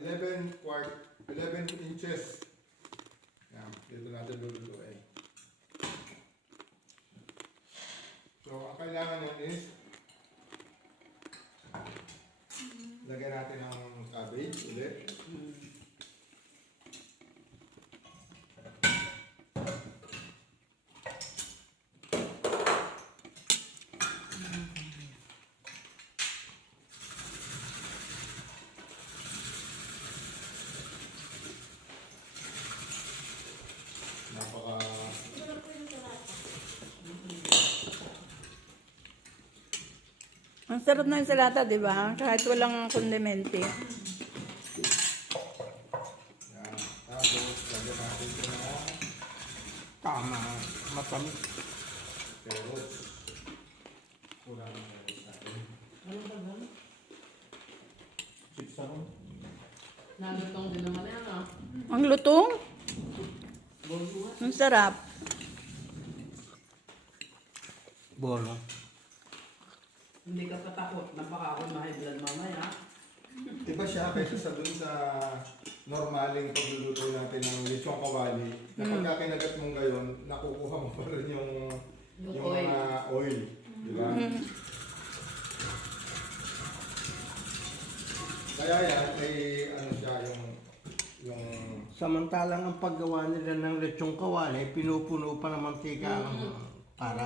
11 inches. Yan, dito natin lulutuin. So, ang kailangan nun is lagyan natin ng cabbage ulit. Ang sarap ng ensalada, di ba? Kahit walang kondimente. Yan. Tapos, lagyan natin ito na Tama. Matamis. carrots. Kulang ng carrots natin. Ano ba ba? Chips ako. Nalutong din naman yan ah. Ang lutong? Boluha. Ang sarap. Bolo. Hindi ka patakot na baka ako ma-high blood mamaya. Iba siya kaysa sa dun sa normaling pagluluto natin ng lechong kawali. Na pagka kinagat mong gayon, nakukuha mo pa rin yung oil. mga oil. Di ba? Kaya yan, ay ano siya, yung Samantalang ang paggawa nila ng lechong kawali, pinupuno pa ng mantika para